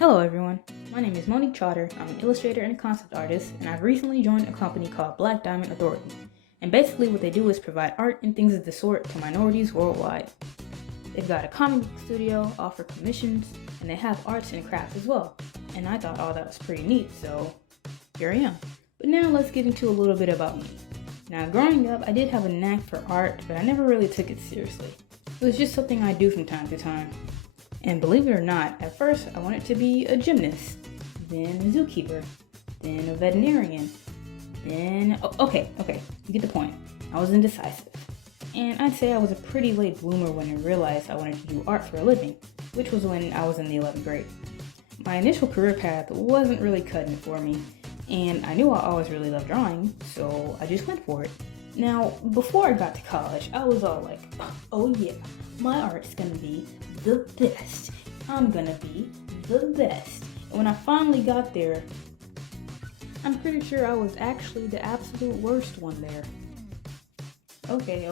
Hello everyone, my name is Monique Trotter. I'm an illustrator and a concept artist, and I've recently joined a company called Black Diamond Authority. And basically what they do is provide art and things of the sort to minorities worldwide. They've got a comic book studio, offer commissions, and they have arts and crafts as well. And I thought all that was pretty neat, so here I am. But now let's get into a little bit about me. Now growing up, I did have a knack for art, but I never really took it seriously. It was just something I do from time to time. And believe it or not, at first I wanted to be a gymnast, then a zookeeper, then a veterinarian, then... Okay, you get the point. I was indecisive. And I'd say I was a pretty late bloomer when I realized I wanted to do art for a living, which was when I was in the 11th grade. My initial career path wasn't really cutting it for me, and I knew I always really loved drawing, so I just went for it. Now, before I got to college, I was all like, oh yeah, my art's gonna be the best. I'm gonna be the best. And when I finally got there, I'm pretty sure I was actually the absolute worst one there. Okay.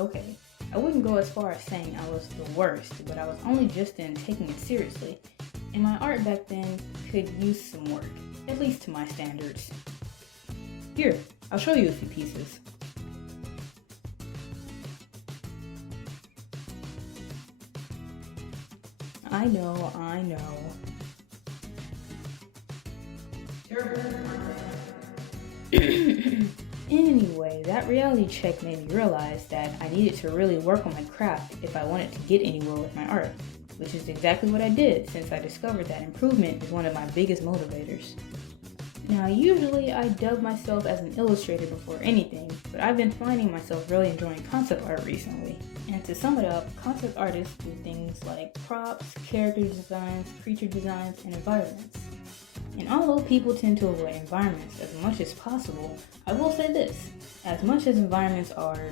I wouldn't go as far as saying I was the worst, but I was only just in taking it seriously. And my art back then could use some work, at least to my standards. Here, I'll show you a few pieces. I know. Anyway, that reality check made me realize that I needed to really work on my craft if I wanted to get anywhere with my art, which is exactly what I did since I discovered that improvement is one of my biggest motivators. Now, usually I dub myself as an illustrator before anything, but I've been finding myself really enjoying concept art recently. And to sum it up, concept artists do things like props, character designs, creature designs, and environments. And although people tend to avoid environments as much as possible, I will say this: as much as environments are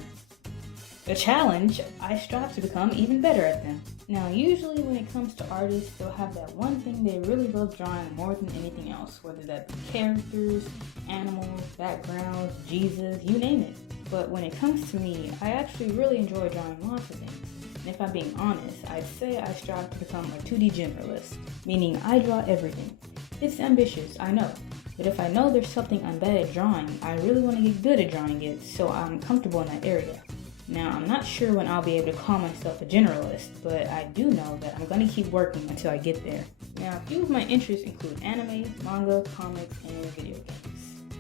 a challenge, I strive to become even better at them. Now, usually when it comes to artists, they'll have that one thing they really love drawing more than anything else, whether that be characters, animals, backgrounds, Jesus, you name it. But when it comes to me, I actually really enjoy drawing lots of things. And if I'm being honest, I'd say I strive to become a 2D generalist, meaning I draw everything. It's ambitious, I know, but if I know there's something I'm bad at drawing, I really want to get good at drawing it so I'm comfortable in that area. Now, I'm not sure when I'll be able to call myself a generalist, but I do know that I'm going to keep working until I get there. Now, a few of my interests include anime, manga, comics, and video games.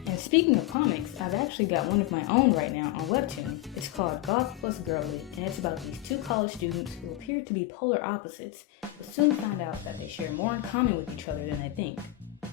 And speaking of comics, I've actually got one of my own right now on Webtoon. It's called Goth Plus Girly, and it's about these two college students who appear to be polar opposites, but soon find out that they share more in common with each other than they think.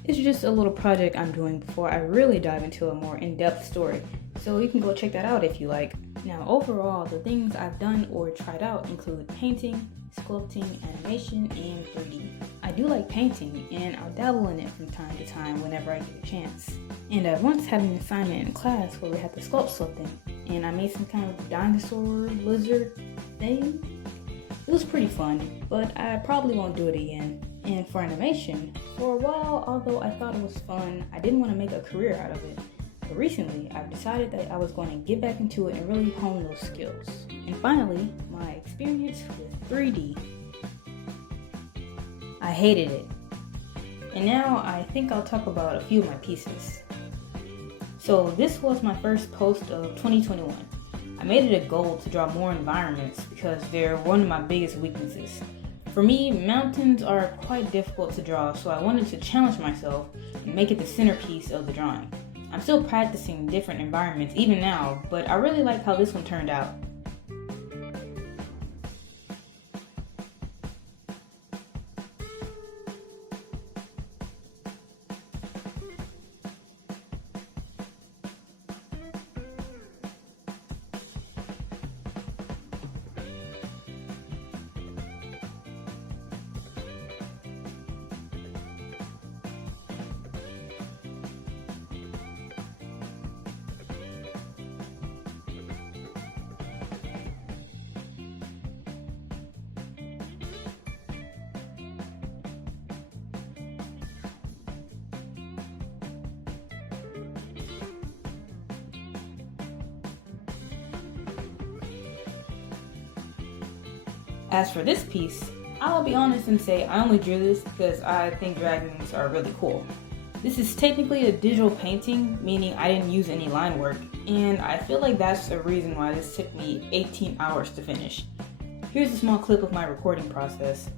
It's just a little project I'm doing before I really dive into a more in-depth story, so you can go check that out if you like. Now, overall, the things I've done or tried out include painting, sculpting, animation, and 3D. I do like painting, and I'll dabble in it from time to time whenever I get a chance. And I once had an assignment in class where we had to sculpt something, and I made some kind of dinosaur lizard thing. It was pretty fun, but I probably won't do it again. And for animation, for a while, although I thought it was fun, I didn't want to make a career out of it. But recently, I've decided that I was going to get back into it and really hone those skills. And finally, my experience with 3D. I hated it. And now I think I'll talk about a few of my pieces. So this was my first post of 2021. I made it a goal to draw more environments because they're one of my biggest weaknesses. For me, mountains are quite difficult to draw, so I wanted to challenge myself and make it the centerpiece of the drawing. I'm still practicing different environments even now, but I really like how this one turned out. As for this piece, I'll be honest and say I only drew this because I think dragons are really cool. This is technically a digital painting, meaning I didn't use any line work, and I feel like that's the reason why this took me 18 hours to finish. Here's a small clip of my recording process.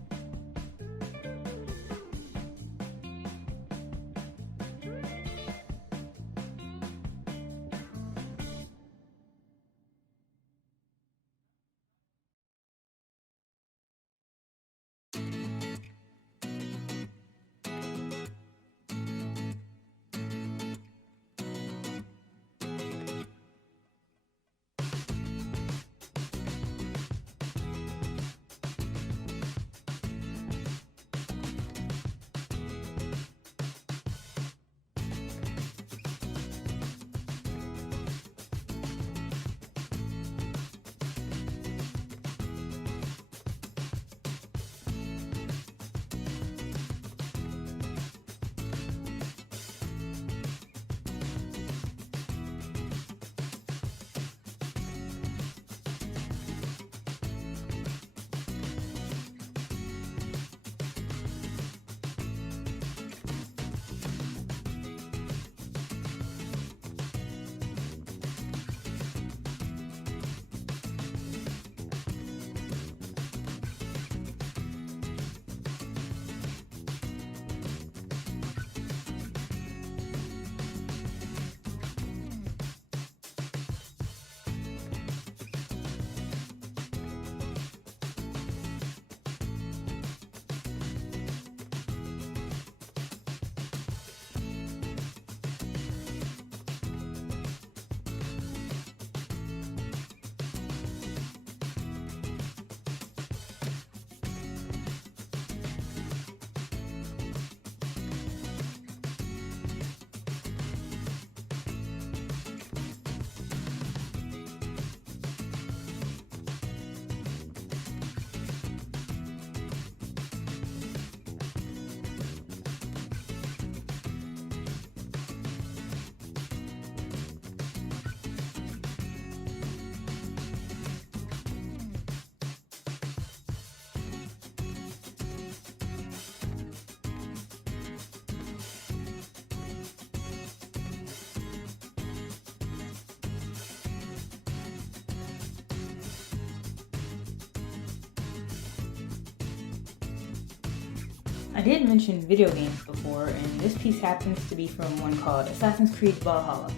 I did mention video games before, and this piece happens to be from one called Assassin's Creed Valhalla.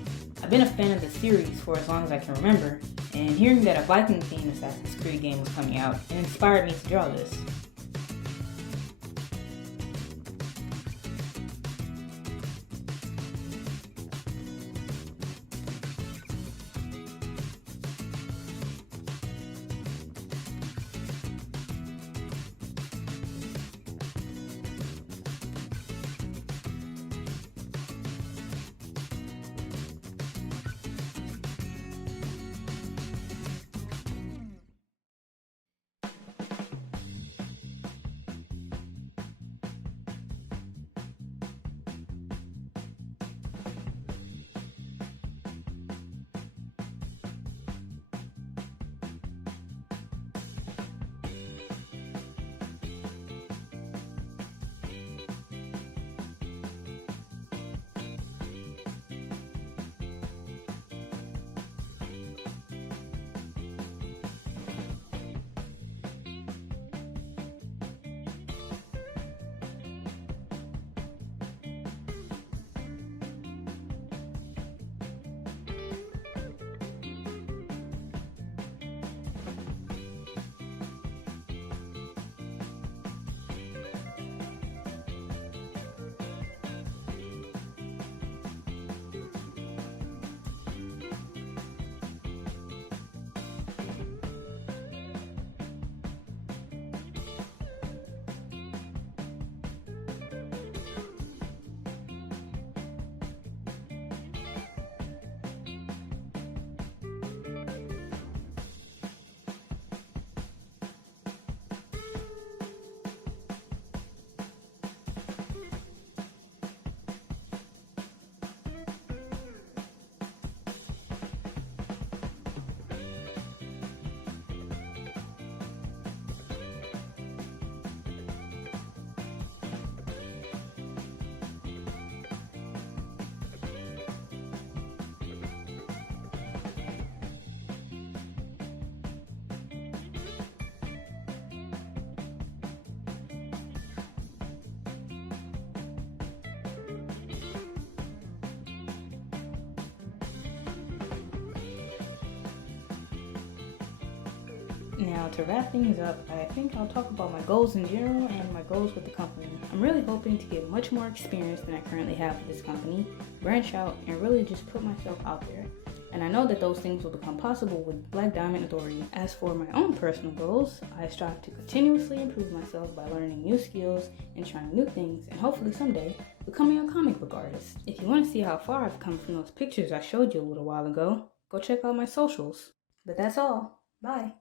I've been a fan of the series for as long as I can remember, and hearing that a Viking-themed Assassin's Creed game was coming out, it inspired me to draw this. Now, to wrap things up, I think I'll talk about my goals in general and my goals with the company. I'm really hoping to get much more experience than I currently have with this company, branch out, and really just put myself out there. And I know that those things will become possible with Black Diamond Authority. As for my own personal goals, I strive to continuously improve myself by learning new skills and trying new things, and hopefully someday becoming a comic book artist. If you want to see how far I've come from those pictures I showed you a little while ago, go check out my socials. But that's all. Bye.